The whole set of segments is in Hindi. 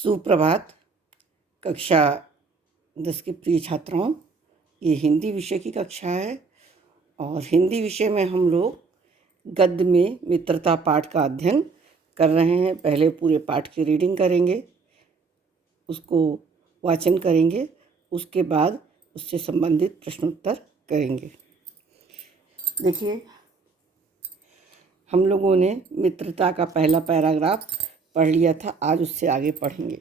सुप्रभात। कक्षा 10 के प्रिय छात्राओं, ये हिंदी विषय की कक्षा है और हिंदी विषय में हम लोग गद्य में मित्रता पाठ का अध्ययन कर रहे हैं। पहले पूरे पाठ की रीडिंग करेंगे, उसको वाचन करेंगे, उसके बाद उससे संबंधित प्रश्नोत्तर करेंगे। देखिए, हम लोगों ने मित्रता का पहला पैराग्राफ पढ़ लिया था, आज उससे आगे पढ़ेंगे।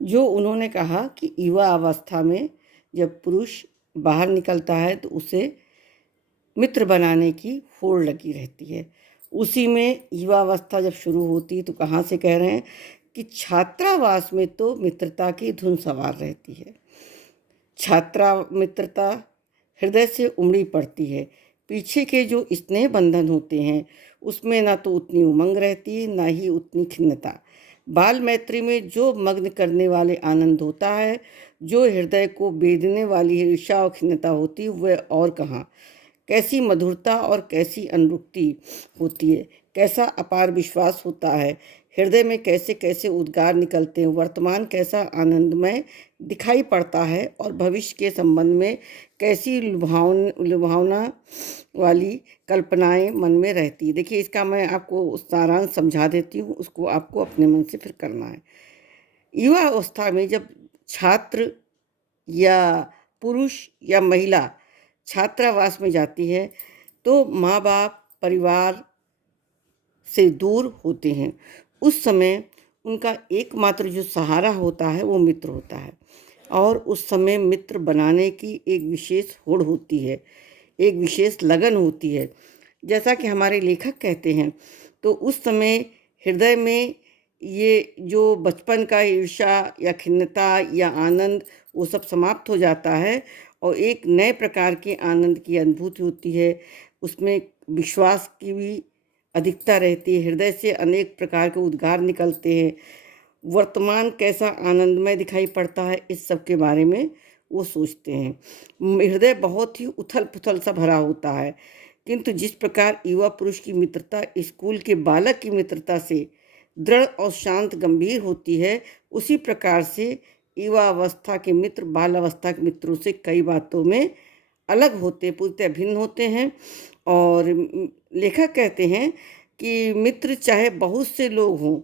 जो उन्होंने कहा कि युवा अवस्था में जब पुरुष बाहर निकलता है तो उसे मित्र बनाने की होड़ लगी रहती है। उसी में युवा अवस्था जब शुरू होती है तो कहाँ से कह रहे हैं कि छात्रावास में तो मित्रता की धुन सवार रहती है। छात्रा मित्रता हृदय से उमड़ी पड़ती है। पीछे के जो स्नेह बंधन होते हैं उसमें ना तो उतनी उमंग रहती है, ना ही उतनी खिन्नता। बाल मैत्री में जो मग्न करने वाले आनंद होता है, जो हृदय को बेधने वाली ईर्ष्या और खिन्नता होती है, वह और कहाँ। कैसी मधुरता और कैसी अनुरक्ति होती है, कैसा अपार विश्वास होता है, हृदय में कैसे कैसे उद्गार निकलते हैं। वर्तमान कैसा आनंदमय दिखाई पड़ता है और भविष्य के संबंध में कैसी लुभावना वाली कल्पनाएं मन में रहती है। देखिए, इसका मैं आपको सारांश समझा देती हूँ, उसको आपको अपने मन से फिर करना है। युवा अवस्था में जब छात्र या पुरुष या महिला छात्रावास में जाती है तो माँ बाप परिवार से दूर होते हैं। उस समय उनका एकमात्र जो सहारा होता है वो मित्र होता है और उस समय मित्र बनाने की एक विशेष होड़ होती है, एक विशेष लगन होती है। जैसा कि हमारे लेखक कहते हैं, तो उस समय हृदय में ये जो बचपन का ईर्ष्या या खिन्नता या आनंद वो सब समाप्त हो जाता है और एक नए प्रकार के आनंद की अनुभूति होती है। उसमें विश्वास की भी अधिकता रहती है, हृदय से अनेक प्रकार के उद्गार निकलते हैं। वर्तमान कैसा आनंदमय दिखाई पड़ता है, इस सब के बारे में वो सोचते हैं। हृदय बहुत ही उथल पुथल सा भरा होता है। किंतु जिस प्रकार युवा पुरुष की मित्रता स्कूल के बालक की मित्रता से दृढ़ और शांत गंभीर होती है, उसी प्रकार से युवा अवस्था के मित्र बाल अवस्था के मित्रों से कई बातों में अलग होते, पूर्णतः भिन्न होते हैं। और लेखक कहते हैं कि मित्र चाहे बहुत से लोग हों,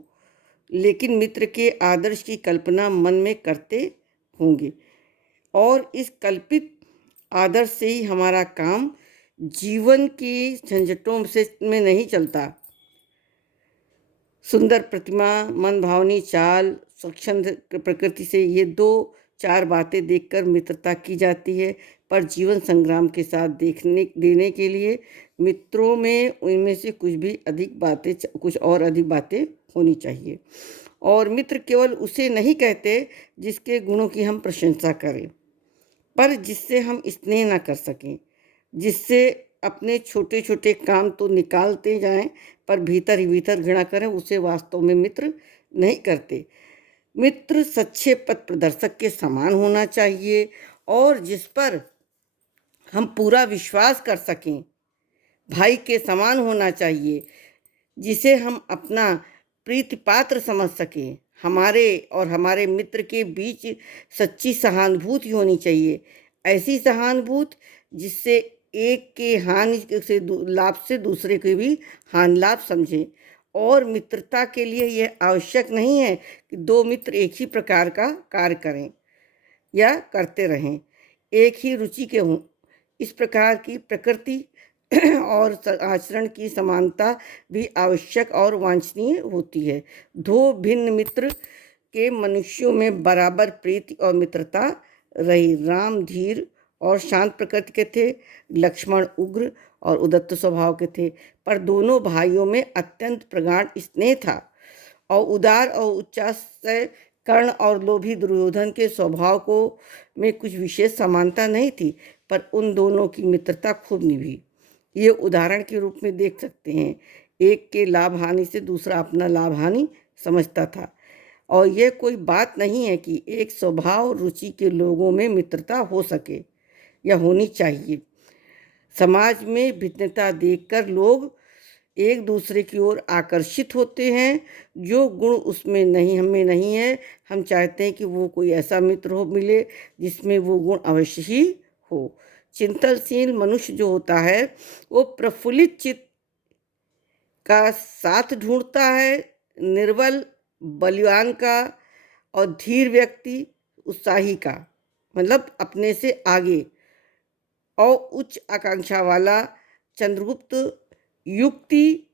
लेकिन मित्र के आदर्श की कल्पना मन में करते होंगे और इस कल्पित आदर्श से ही हमारा काम जीवन की झंझटों में नहीं चलता। सुंदर प्रतिमा, मन भावनी चाल, स्वच्छंद प्रकृति से ये 2-4 बातें देखकर मित्रता की जाती है, पर जीवन संग्राम के साथ देने के लिए मित्रों में उनमें से कुछ और अधिक बातें होनी चाहिए। और मित्र केवल उसे नहीं कहते जिसके गुणों की हम प्रशंसा करें, पर जिससे हम स्नेह ना कर सकें, जिससे अपने छोटे छोटे काम तो निकालते जाएं पर भीतर ही भीतर घृणा करें, उसे वास्तव में मित्र नहीं करते। मित्र सच्चे पथ प्रदर्शक के समान होना चाहिए और जिस पर हम पूरा विश्वास कर सकें। भाई के समान होना चाहिए, जिसे हम अपना प्रीति पात्र समझ सकें। हमारे और हमारे मित्र के बीच सच्ची सहानुभूति होनी चाहिए, ऐसी सहानुभूति जिससे एक के हानि से लाभ से दूसरे के भी हानि लाभ समझें। और मित्रता के लिए यह आवश्यक नहीं है कि 2 मित्र एक ही प्रकार का कार्य करें या करते रहें, एक ही रुचि के हों। इस प्रकार की प्रकृति और आचरण की समानता भी आवश्यक और वांछनीय होती है। 2 भिन्न मित्र के मनुष्यों में बराबर प्रीति और मित्रता रही। राम धीर और शांत प्रकृति के थे, लक्ष्मण उग्र और उद्दत स्वभाव के थे, पर दोनों भाइयों में अत्यंत प्रगाढ़ स्नेह था। और उदार और उच्चासय कर्ण और लोभी दुर्योधन के स्वभाव को में कुछ विशेष समानता नहीं थी, पर उन दोनों की मित्रता खूब निभी। ये उदाहरण के रूप में देख सकते हैं। एक के लाभ हानि से दूसरा अपना लाभ हानि समझता था। और यह कोई बात नहीं है कि एक स्वभाव रुचि के लोगों में मित्रता हो सके या होनी चाहिए। समाज में भिन्नता देखकर लोग एक दूसरे की ओर आकर्षित होते हैं। जो गुण उसमें नहीं, हमें नहीं है, हम चाहते हैं कि वो कोई ऐसा मित्र हो मिले जिसमें वो गुण अवश्य ही हो। चिंतनशील मनुष्य जो होता है वो प्रफुल्लित चित्त का साथ ढूंढता है, निर्बल बलवान का और धीर व्यक्ति उत्साही का, मतलब अपने से आगे और उच्च आकांक्षा वाला चंद्रगुप्त युक्ति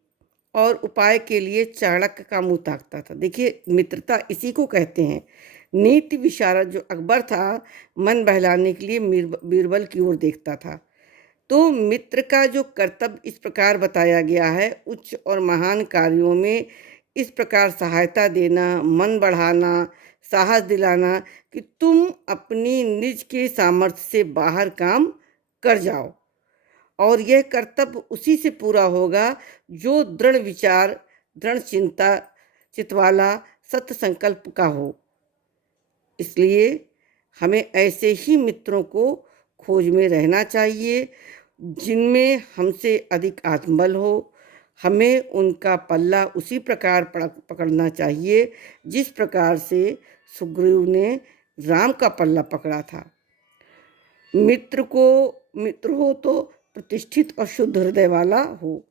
और उपाय के लिए चाणक्य का मुंह ताकता था। देखिए, मित्रता इसी को कहते हैं। नीति विशारद जो अकबर था, मन बहलाने के लिए बीरबल की ओर देखता था। तो मित्र का जो कर्तव्य इस प्रकार बताया गया है, उच्च और महान कार्यों में इस प्रकार सहायता देना, मन बढ़ाना, साहस दिलाना कि तुम अपनी निज के सामर्थ्य से बाहर काम कर जाओ। और यह कर्तव्य उसी से पूरा होगा जो दृढ़ विचार, दृढ़ चिंता चितवाला, सत्य संकल्प का हो। इसलिए हमें ऐसे ही मित्रों को खोज में रहना चाहिए जिनमें हमसे अधिक आत्मबल हो। हमें उनका पल्ला उसी प्रकार पकड़ना चाहिए जिस प्रकार से सुग्रीव ने राम का पल्ला पकड़ा था। मित्र हो तो प्रतिष्ठित और शुद्ध हृदय वाला हो,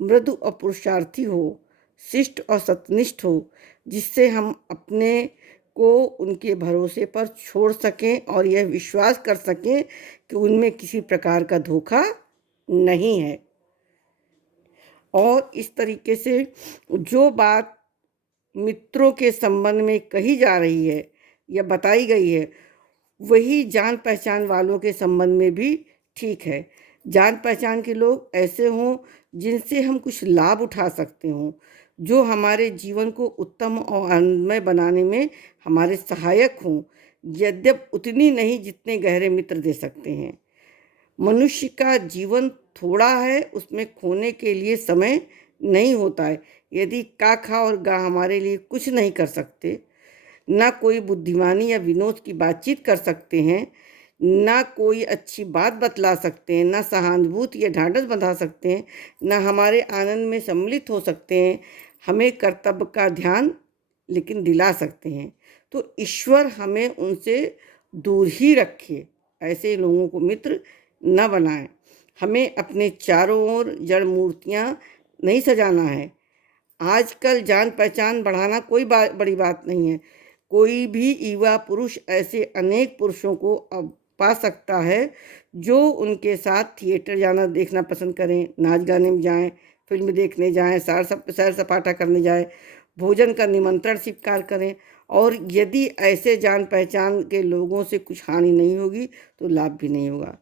मृदु और पुरुषार्थी हो, शिष्ट और सत्यनिष्ठ हो, जिससे हम अपने को उनके भरोसे पर छोड़ सकें और यह विश्वास कर सकें कि उनमें किसी प्रकार का धोखा नहीं है। और इस तरीके से जो बात मित्रों के संबंध में कही जा रही है या बताई गई है, वही जान पहचान वालों के संबंध में भी ठीक है। जान पहचान के लोग ऐसे हों जिनसे हम कुछ लाभ उठा सकते हों, जो हमारे जीवन को उत्तम और आनंदमय बनाने में हमारे सहायक हों, यद्यप उतनी नहीं जितने गहरे मित्र दे सकते हैं। मनुष्य का जीवन थोड़ा है, उसमें खोने के लिए समय नहीं होता है। यदि काका और गा हमारे लिए कुछ नहीं कर सकते, ना कोई बुद्धिमानी या विनोद की बातचीत कर सकते हैं, ना कोई अच्छी बात बतला सकते हैं, ना सहानुभूति या ढांढस बंधा सकते हैं, ना हमारे आनंद में सम्मिलित हो सकते हैं, हमें कर्तव्य का ध्यान लेकिन दिला सकते हैं, तो ईश्वर हमें उनसे दूर ही रखे। ऐसे लोगों को मित्र न बनाएं। हमें अपने चारों ओर जड़ मूर्तियां नहीं सजाना है। आजकल जान पहचान बढ़ाना कोई बड़ी बात नहीं है। कोई भी युवा पुरुष ऐसे अनेक पुरुषों को अब पा सकता है जो उनके साथ थिएटर जाना देखना पसंद करें, नाच गाने में जाएं, फिल्म देखने जाएं, सैर सपाटा करने जाएं, भोजन का निमंत्रण स्वीकार करें। और यदि ऐसे जान पहचान के लोगों से कुछ हानि नहीं होगी तो लाभ भी नहीं होगा,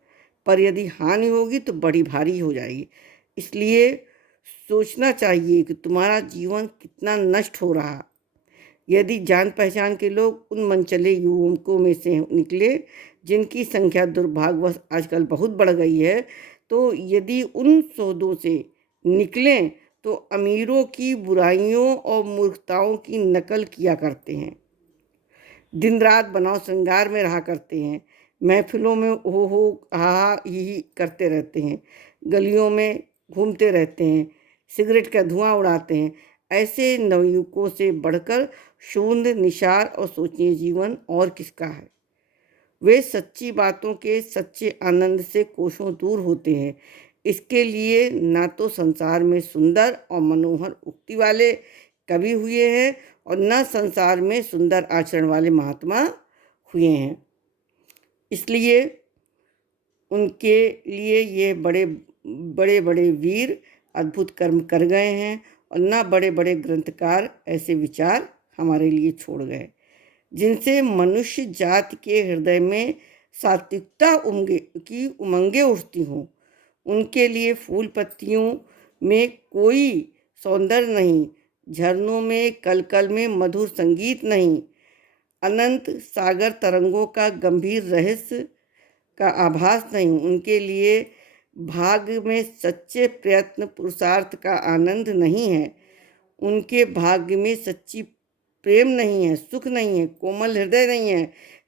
पर यदि हानि होगी तो बड़ी भारी हो जाएगी। इसलिए सोचना चाहिए कि तुम्हारा जीवन कितना नष्ट हो रहा। यदि जान पहचान के लोग उन मनचले युवकों में से निकले जिनकी संख्या दुर्भाग्यवश आजकल बहुत बढ़ गई है, तो यदि उन सौदों से निकलें तो अमीरों की बुराइयों और मूर्खताओं की नकल किया करते हैं, दिन रात बनाव श्रृंगार में रहा करते हैं, महफिलों में हो हा ही करते रहते हैं, गलियों में घूमते रहते हैं, सिगरेट का धुआं उड़ाते हैं। ऐसे नवयुवकों से बढ़कर शून्य निसार और सोचनीय जीवन और किसका है। वे सच्ची बातों के सच्चे आनंद से कोसों दूर होते हैं। इसके लिए ना तो संसार में सुंदर और मनोहर उक्ति वाले कवि हुए हैं और न संसार में सुंदर आचरण वाले महात्मा हुए हैं। इसलिए उनके लिए ये बड़े बड़े वीर अद्भुत कर्म कर गए हैं और न बड़े बड़े ग्रंथकार ऐसे विचार हमारे लिए छोड़ गए जिनसे मनुष्य जाति के हृदय में सात्विकता की उमंगें उठती हों। उनके लिए फूल पत्तियों में कोई सौंदर्य नहीं, झरनों में कलकल में मधुर संगीत नहीं, अनंत सागर तरंगों का गंभीर रहस्य का आभास नहीं। उनके लिए भाग्य में सच्चे प्रयत्न पुरुषार्थ का आनंद नहीं है। उनके भाग्य में सच्ची प्रेम नहीं है, सुख नहीं है, कोमल हृदय नहीं है,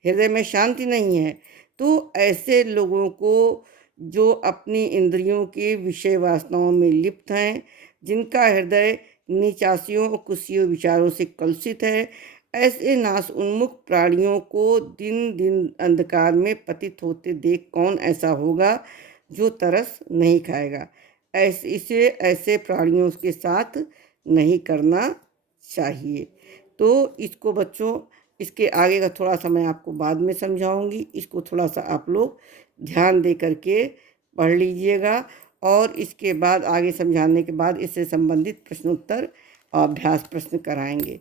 हृदय में शांति नहीं है। तो ऐसे लोगों को जो अपनी इंद्रियों के विषय वासनाओं में लिप्त हैं, जिनका हृदय नीचासियों और कुत्सियों विचारों से कलुषित है, ऐसे नाश उन्मुख प्राणियों को दिन दिन अंधकार में पतित होते देख कौन ऐसा होगा जो तरस नहीं खाएगा। ऐसे प्राणियों के साथ नहीं करना चाहिए। तो इसको बच्चों, इसके आगे का थोड़ा सा मैं आपको बाद में समझाऊंगी। इसको थोड़ा सा आप लोग ध्यान दे करके पढ़ लीजिएगा, और इसके बाद आगे समझाने के बाद इससे संबंधित प्रश्नोत्तर अभ्यास प्रश्न कराएंगे।